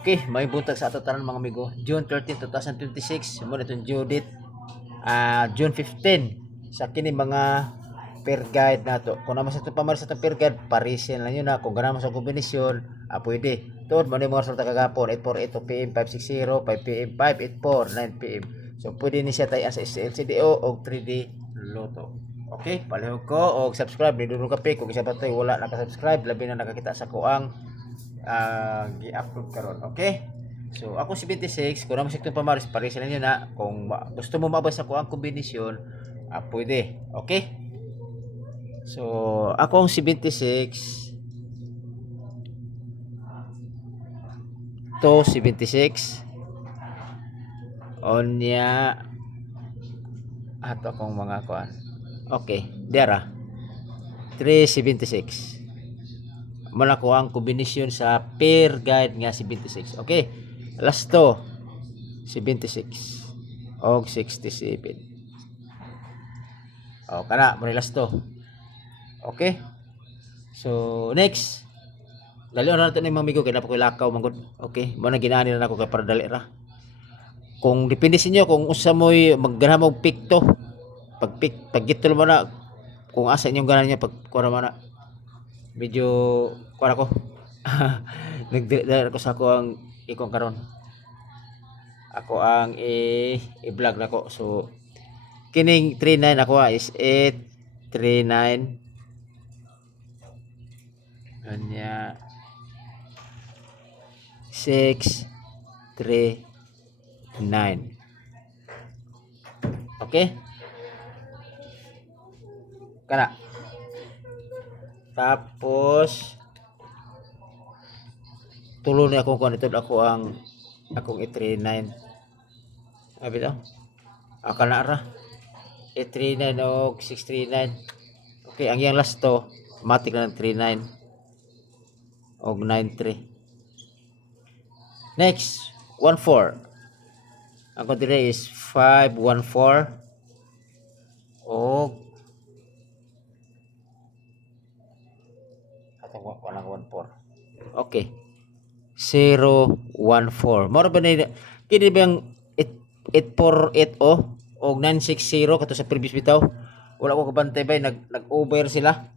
Okay, may buntag sa ato tanan mga amigo. June 13, 2026, mo itong due date. June 15 sa kini mga per guide nato. Kung naman sa ito pamar sa itong per guide, parisin lang yun na. Kung ganaman sa kombinasyon, pwede. Tuod mo na yung mga resulta kagapon, 848 PM, 560, 5 PM, 584, 9 PM. So pwede ni siya tayo sa LCDO o 3D Lotto. Okay, palihog ko o subscribe ni Duno Kape kung isa pa tayo wala naka-subscribe, labi na nakakita sa kuang gi-upload karon. Okay? So ako si 26, kung naman sa itong pamaris, pares lang yun na. Kung gusto mo mabay sa kuang kombinasyon, pwede. Okay? So ako ang si 26 to 76 onya ato akong mga kuan. Okay, dera 376 mala ko ang kombinasyon sa pair guide nga si 26. Okay, last to si 26 og 67. Kana mo last to. Okay, so next dali na nato ni mga amigo kay na ko lakaw manggod. Okay, mo na ginani na ako kay para dali ra. Kung depende sa inyo kung usa mo'y maggana mo pick to, pag gitol mo na kung asa inyong ganan niya pag kuha mo na medyo kuha ko nagdala ko sa ako ang ikong karon, ako ang i-vlog na ko. So kining 39 ako is 839 kanya 639. Okay, kana tapos tulo ni akong kuan ito ako ang akong 839 abi daw kana ra 839 o 639. Okay, ang yang last to matik na 39 og 93. Next 14 ang ko dire is 514 og atong walang 14. Okay, 014 mao ba ni kini bang 848 og 960 kato sa previous bitaw. Wala ko kabantay bay nag-over sila.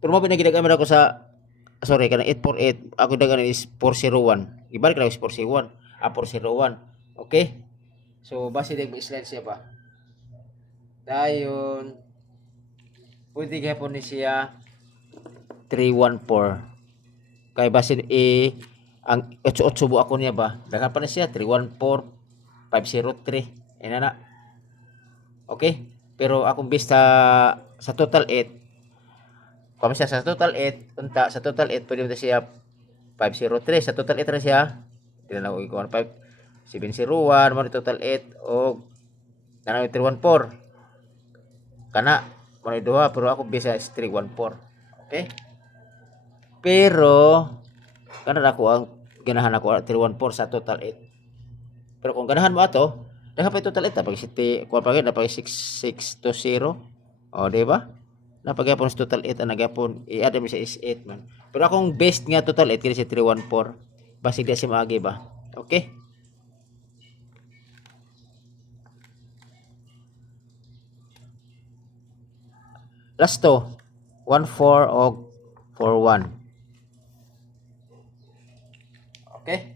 Pero mo pinagidagan ako sa sorry kana 848 ako dagan is 401. Ibalik na is 401. 401. Okay? So base dig slide siya ba? Dayon pwede gyapon ni siya 314. Kay base ang 88 bu ako niya ba? Dagan pa na siya 314 503. Ina na. Okay? Pero akong bista sa total 8 kung sa total 8 unta sa total 8 pwede mo siya 503 sa total 8 ra siya tinanaw ko 5 701 mo total 8 o tanaw 314 kana mo duha pero ako bisa is 314. Okay, pero kana ako ang ganahan ako 314 sa total 8. Pero kung ganahan mo ato dapat pa total 8 pag city kuan pa gyud pag 6620 di ba? Napagapon sa total 8 ang nagapon i-add mo sa is 8 man. Pero akong best nga total 8 kini si 314. Basig di siya maagi ba? Okay? Last to 14 og 41. Okay?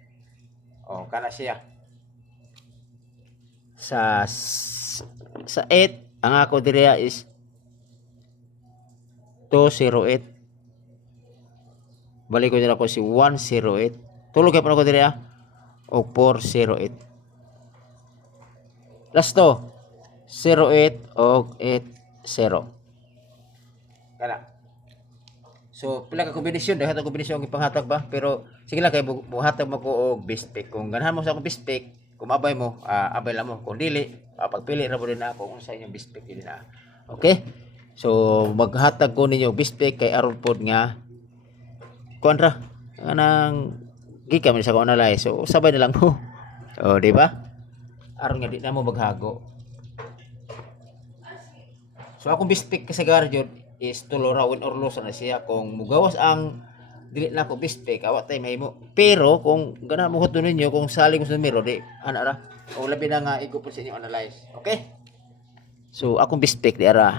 Kana siya. Sa 8 ang ako direya is 208. Balik ko nila ko si 108. Tulog kay pa ko dire o 408. Last to 08 og 80. Kana. So pila ka kombinasyon dapat ang kombinasyon ang ipanghatag ba? Pero sige lang kay buhatag mo ko og best pick. Kung ganahan mo sa akong best pick, kung abay mo, abay lang mo. Kung dili, pagpili ra mo din ako kung sa inyong best pick din na. Okay? So maghatag ko ninyo best pick kay aron pod nga kontra kanang gikan man sa ko analyze. So sabay na lang mo. Di ba? Aron nga di na mo maghago. So akong best pick kasagaran jud is tulo ra win or lose na siya kung mugawas ang dili na ako bispek awat tay mahimo. Pero kung ganahan mo huton ninyo kung saling gusto numero di ana ra o labi na nga igo po sa inyo analyze. Okay? So akong bispek di ara.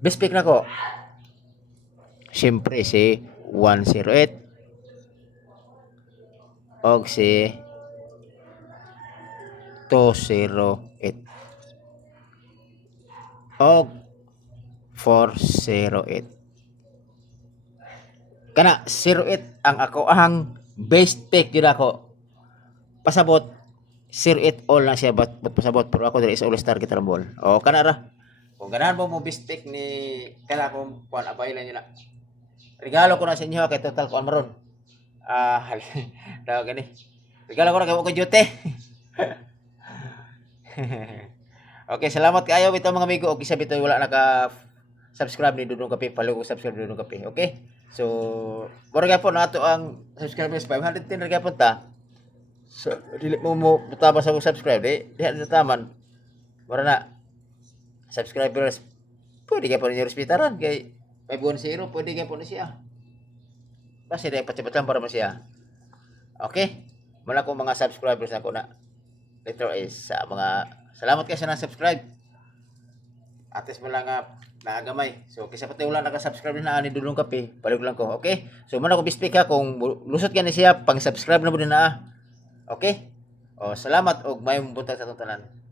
Bispek na ko. Siyempre si 108 og si 208 og 408. Kana 08 ang ako ang best pick gyud ako. Pasabot 08 all na siya but pasabot pero ako diri sa all star kita ball. O kana ra. Kung ganahan mo best pick ni kala ko kuan abay lang yun na. Regalo ko na sa inyo kay total kuan maron. Daw gani. Regalo ko na kay ko jute. Okay, salamat kayo bitaw mga amigo. Okay, sabi to wala naka subscribe ni Dudong Kape, follow ko subscribe ni Dudong Kape. Okay? So, mura gyapon nato ang subscribers 510 ra gyapon ta. So, dili mo butaba sa subscribe di na taman. Mura na subscribers pwede gyapon ni respetaran kay 510 pwede gyapon ni siya. Basta dai pacepat lang para siya. Okay? Mula ko mga subscribers nako na. Later is sa mga salamat kayo sa na-subscribe. Ates mo lang naagamay. So, kisa pati wala naka-subscribe na ni Dudong Kape, palig lang ko. Okay? So, muna ko bispik ha kung lusot ka na siya, pang-subscribe na mo din na. Okay? O, salamat og mayong buntag sa itong tanan.